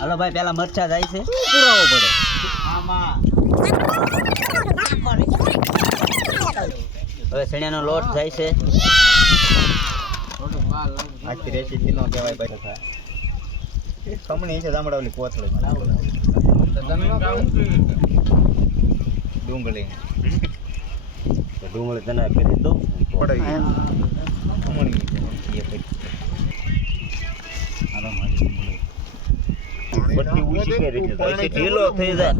હાલો ભાઈ પેલા મરચા જાય છે. પુરાવો પડે. હવે સણિયાનો લોટ જાય છે. આખી રેસીપી નો કહેવાય ભાઈ. ખમણી છે જામડાવલી કોથળી ડુંગળી. તો ડુંગળી તને કરી દઉં ખમણી બધી ઉછી કરી દીધો એટલે ઢીલો થઈ જાય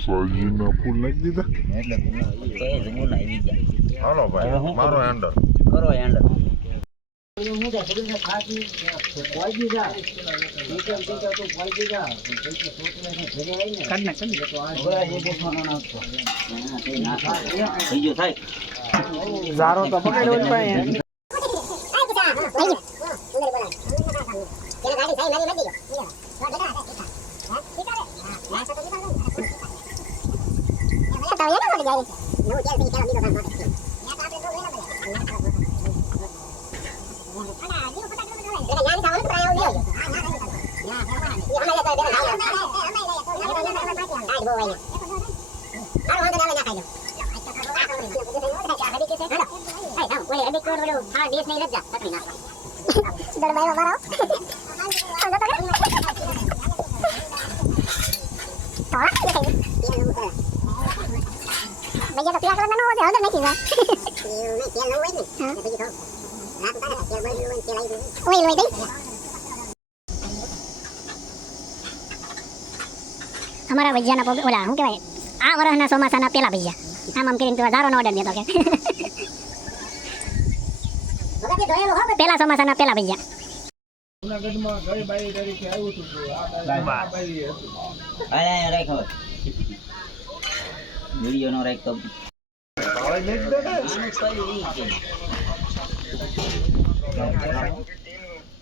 સોજીના ફૂલ નાખી દીધા એટલે કઈ જમુન આવી ગયા હાલો ભાઈ મારો હેન્ડલ કરો હેન્ડલ જારો તો પકડ્યો Hey, no, wait, let me go to the car, leave me, let's go. Let me not. Dalbay mo baro. Ang dato na. Tawa na kayo. Bagyan na piyasa lang na noon. Ano na kiwa? Uy, uy, uy. પેલા ચોમાસાના પેલા ભૈયા જુનાગઢમાં ગઈ બાઈ તરીકે આવ્યું હતું આ બાઈ હતી રાખો વિડીયો નો રાખ તો હવે દેખ દેખ